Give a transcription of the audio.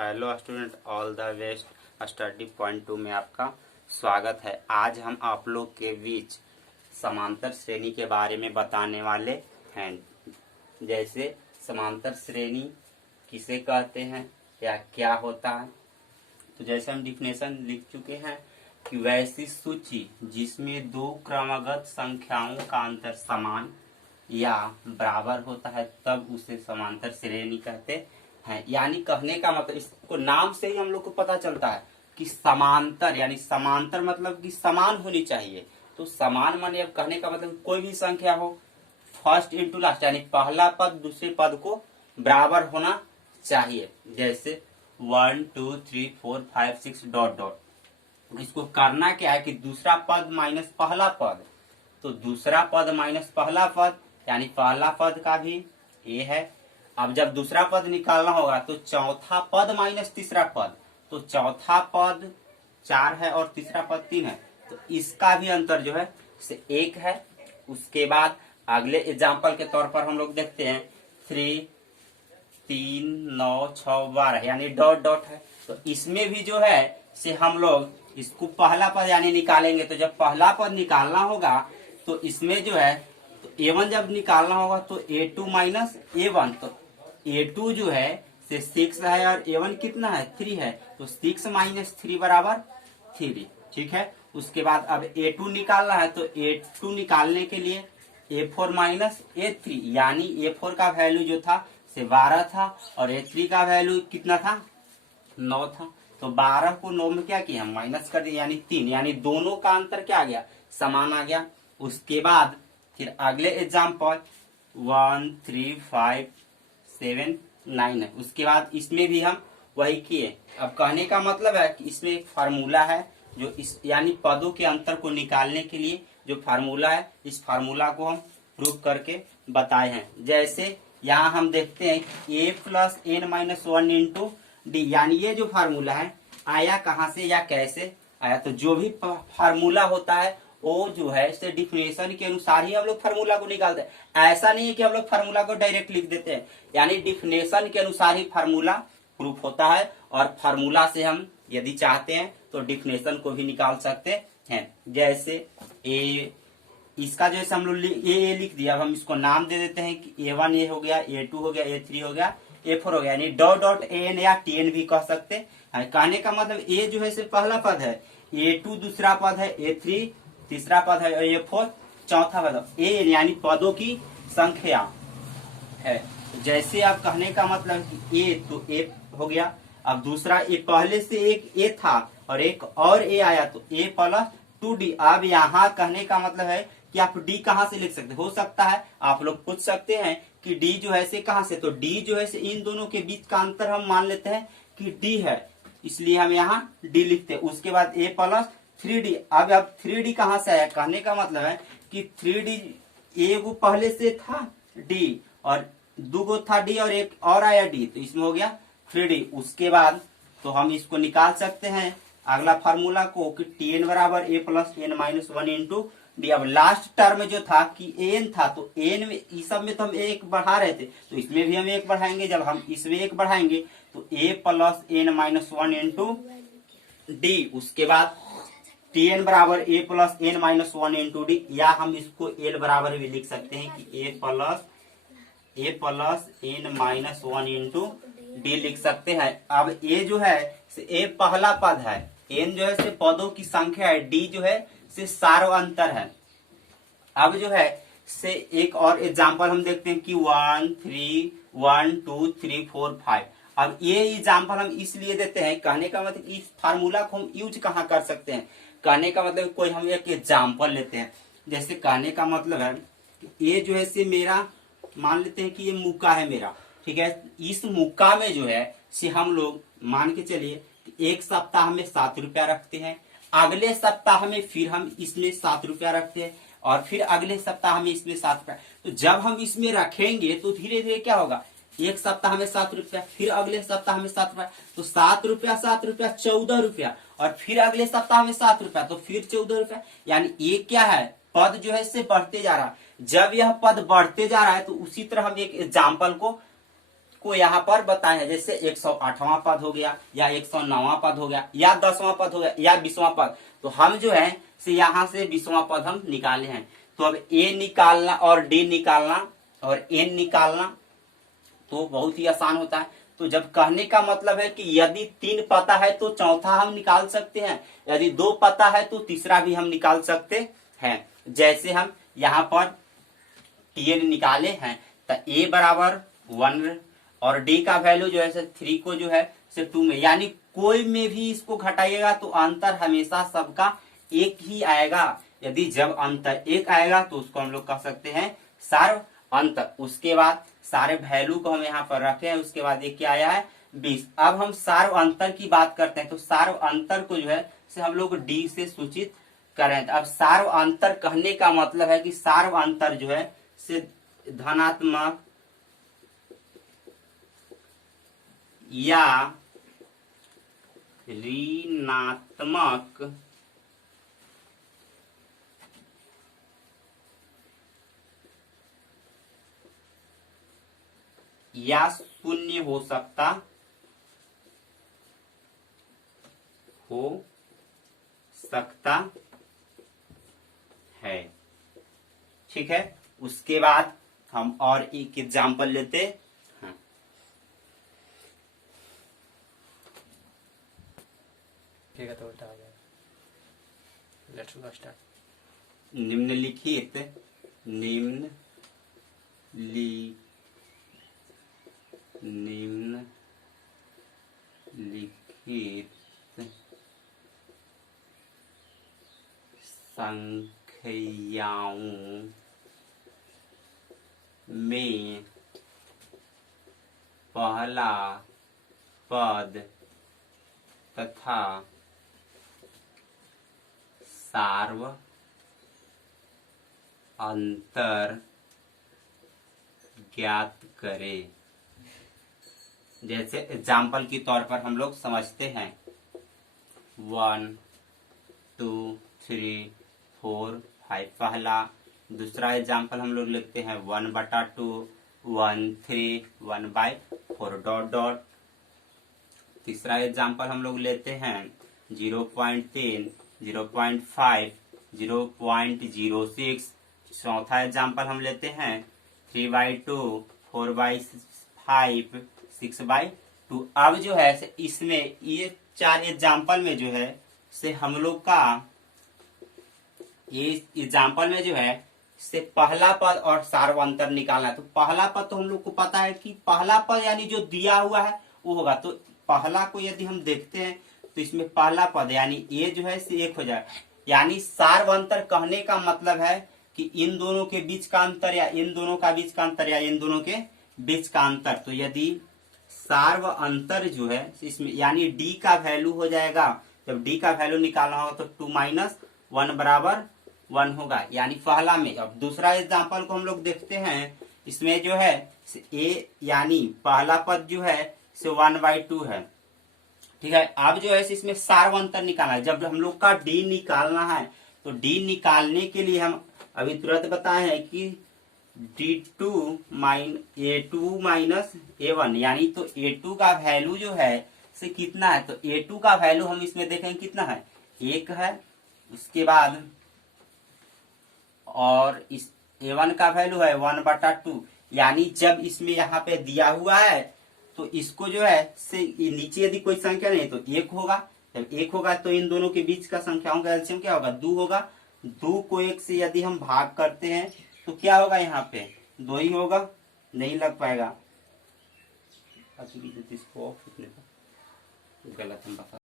Hello student, all the best. Study point 2 में आपका स्वागत है। आज हम आप लोग के बीच समांतर श्रेणी के बारे में बताने वाले हैं। जैसे समांतर श्रेणी किसे कहते हैं या क्या होता है। तो जैसे हम डिफिनेशन लिख चुके हैं कि वैसी सूची जिसमें दो क्रमगत संख्याओं का अंतर समान या बराबर होता है तब उसे समांतर श्रेणी कहते हैं। यानी कहने का मतलब इसको नाम से ही हम लोग को पता चलता है कि समांतर, यानी समांतर मतलब कि समान होनी चाहिए। तो समान माने अब कहने का मतलब कोई भी संख्या हो, फर्स्ट इंटू लास्ट, यानी पहला पद दूसरे पद को बराबर होना चाहिए। जैसे 1 2 3 4 5 6 डॉट डॉट। इसको करना क्या है कि दूसरा पद माइनस पहला पद, तो दूसरा पद माइनस पहला पद यानी पहला पद का भी ए है। अब जब दूसरा पद निकालना होगा तो चौथा पद माइनस तीसरा पद, तो चौथा पद 4 है और तीसरा पद 3 है, तो इसका भी अंतर जो है से 1 है। उसके बाद अगले एग्जाम्पल के तौर पर हम लोग देखते हैं 3 3 9 6 12 यानी डॉट डॉट है। तो इसमें भी जो है से हम लोग इसको पहला पद यानी निकालेंगे। तो जब पहला पद निकालना होगा तो इसमें जो है तो a1 जब निकालना होगा तो a2 माइनस a1, तो a2 जो है से 6 है और a1 कितना है 3 है, तो 6 माइनस 3 बराबर 3। ठीक है। उसके बाद अब a2 निकालना है तो a2 निकालने के लिए a4 माइनस a3, यानी a4 का वैल्यू जो था से 12 था और a3 का वैल्यू कितना था 9 था। तो 12 को 9 में क्या किया हम माइनस कर दिया यानी 3, यानी दोनों का अंतर क्या आ गया समान आ गया। उसके बाद फिर अगले एग्जाम्पल 1 3 5 7 9 है। उसके बाद इसमें भी हम वही किए। अब कहने का मतलब है कि इसमें एक फार्मूला है जो इस यानी पदों के अंतर को निकालने के लिए जो फार्मूला है, इस फार्मूला को हम प्रूव करके बताए हैं। जैसे यहाँ हम देखते हैं a plus N minus 1 into D, यानी ये जो फार्मूला है आया कहाँ से या कैसे आया। तो जो भी फार्मूला होता है वो जो है इससे डिफिनेशन के अनुसार ही हम लोग फार्मूला को निकालते हैं। ऐसा नहीं है कि हम लोग फार्मूला को डायरेक्ट लिख देते हैं, यानी डिफिनेशन के अनुसार ही फार्मूला प्रूफ होता है। और फार्मूला से हम यदि चाहते हैं तो डिफिनेशन को भी निकाल सकते हैं। जैसे ए इसका जैसे हम लोग ए लिख दिया, अब हम इसको नाम दे देते हैं कि a1 ए हो गया, a2 हो गया, a3 हो गया, a4 हो गया, यानी डॉट डॉट an या tn भी कह सकते हैं। कहने का मतलब a जो है सिर्फ पहला पद है, a2 दूसरा पद है, a3 तीसरा पद है और a4 चौथा पद है। a यानी पदों की संख्या है। जैसे आप कहने का मतलब कि a तो a हो गया। अब दूसरा a पहले से एक a था और एक और a आया तो a प्लस 2d। अब यहाँ कहने का मतलब है कि आप d कहाँ से लिख सकते हो सकता है आप लोग पूछ सकते हैं कि d जो है से कहाँ से, तो d जो है से इन दोनों के बीच का अंतर हम मान लेते हैं कि d है, इसलिए हम यहाँ d लिखते हैं। उसके बाद a प्लस 3d। अब 3d कहाँ से आया, कहने का मतलब है कि 3d a को पहले से था d और दो गो था d और एक और आया d, तो इसमें हो गया 3d। उसके बाद तो हम इसको निकाल सकते हैं अगला फार्मूला को कि tn बराबर a plus N minus 1 into D. अब लास्ट टर्म जो था कि एन था तो एन में इस सब में तो हम एक बढ़ा रहे थे, तो इसमें भी हम एक बढ़ाएंगे। जब हम इसमें एक बढ़ाएंगे तो a plus N minus 1 into D. उसके बाद tn बराबर a plus N minus 1 into D, या हम इसको l बराबर भी लिख सकते हैं कि a plus N minus 1 into D लिख सकते हैं। अब a जो है a पहला पद है, n जो है से पदों की संख्या है, d जो है से सार्वअंतर है। अब जो है से एक और एग्जांपल हम देखते हैं कि 1 2 3 4 5। अब ये एग्जांपल हम इसलिए देते हैं, कहने का मतलब इस फार्मूला को हम यूज कहाँ कर सकते हैं, कहने का मतलब कोई हम एक एग्जांपल लेते हैं। जैसे कहने का मतलब है ये जो है से मेरा मान लेते हैं कि ये मुक्का है मेरा, ठीक है। इस मुक्का में जो है से हम लोग मान के चलिए एक सप्ताह में 7 रुपया रखते हैं, अगले सप्ताह में फिर हम इसमें 7 रुपया रखते हैं और फिर अगले सप्ताह में इसमें 7 रुपया। तो जब हम इसमें रखेंगे तो धीरे धीरे क्या होगा, एक सप्ताह में 7 रुपया, फिर अगले सप्ताह में 7 रुपया, तो 7 रुपया 14 रुपया, और फिर अगले सप्ताह में 7 रुपया तो फिर 14 रुपया। यानी ये क्या है, पद जो है इससे बढ़ते जा रहा है। जब यह पद बढ़ते जा रहा है तो उसी तरह हम एक एग्जाम्पल को को यहाँ पर बताए हैं, जैसे 108वां पद हो गया या 109वां पद हो गया या 10वां पद हो गया या 20वां पद। तो हम जो है से यहाँ से 20वां पद हम निकाले हैं। तो अब ए निकालना और डी निकालना और एन निकालना तो बहुत ही आसान होता है। तो जब कहने का मतलब है कि यदि 3 पता है तो चौथा हम निकाल सकते हैं, यदि 2 पता है तो तीसरा भी हम निकाल सकते हैं। जैसे हम यहाँ पर टीएन निकाले हैं तो ए बराबर 1 और डी का वैल्यू जो है 3 को जो है 2 में, यानी कोई में भी इसको घटाइएगा तो अंतर हमेशा सबका एक ही आएगा। यदि जब अंतर एक आएगा तो उसको हम लोग कह सकते हैं सार्व अंतर। उसके बाद सारे वैल्यू को हम यहाँ पर रखे हैं, उसके बाद ये क्या आया है 20। अब हम सार्व अंतर की बात करते हैं। तो सार्व अंतर को जो है से हम लोग डी से सूचित करें। अब सार्व अंतर कहने का मतलब है कि सार्व अंतर जो है से धनात्मक या ऋणात्मक या शून्य हो सकता है। ठीक है, उसके बाद हम और एक एग्जाम्पल लेते हैं। ठीक है, तो उल्टा हो जाएगा। Let's go start. निम्नलिखित संख्याओं में पहला पद तथा सार्व अंतर ज्ञात करें। जैसे एग्जाम्पल के तौर पर हम लोग समझते हैं 1 2 3 4 5 पहला। दूसरा एग्जाम्पल हम लोग लिखते हैं 1/2 1 3 1/4 डॉट डॉट। तीसरा एग्जाम्पल हम लोग लेते हैं 0.3 0.5 0.06। चौथा एग्जाम्पल हम लेते हैं 3/2 4/5 6/2। अब जो है इसमें ये 4 एग्जाम्पल में जो है से हम लोग का ये एग्जाम्पल में जो है से पहला पद और सार्व अंतर निकालना है। तो पहला पद तो हम लोग को पता है कि पहला पद यानी जो दिया हुआ है वो होगा। तो पहला को यदि हम देखते हैं तो इसमें पहला पद यानी ये जो है से 1 हो जाएगा। यानी सार्व अंतर कहने का मतलब है कि इन दोनों के बीच का अंतर या इन दोनों का बीच का अंतर या इन दोनों के बीच का अंतर। तो यदि सार्व अंतर जो है इसमें यानी डी का वैल्यू हो जाएगा। जब डी का वैल्यू निकालना होगा तो 2 - 1 बराबर 1 होगा, यानी पहला में। अब दूसरा एग्जाम्पल को हम लोग देखते हैं। इसमें जो है ए यानी पहला पद जो है से 1/2 है। ठीक है, अब जो है इसमें सार्व अंतर निकालना है। जब हम लोग का डी निकालना है तो डी निकालने के लिए हम अभी तुरंत बताए हैं कि A2 माइनस A1 यानी तो A2 का वैल्यू जो है से कितना है। तो A2 का वैल्यू हम इसमें देखेंगे कितना है 1 है। उसके बाद और इस A1 का वैल्यू है 1/2। यानी जब इसमें यहाँ पे दिया हुआ है तो इसको जो है से नीचे यदि कोई संख्या नहीं तो 1 होगा। जब 1 होगा तो इन दोनों के बीच का संख्याओं का एलसीएम क्या होगा 2 होगा। 2 को 1 से यदि हम भाग करते हैं तो क्या होगा यहाँ पे 2 ही होगा, नहीं लग पाएगा। गलत हम बता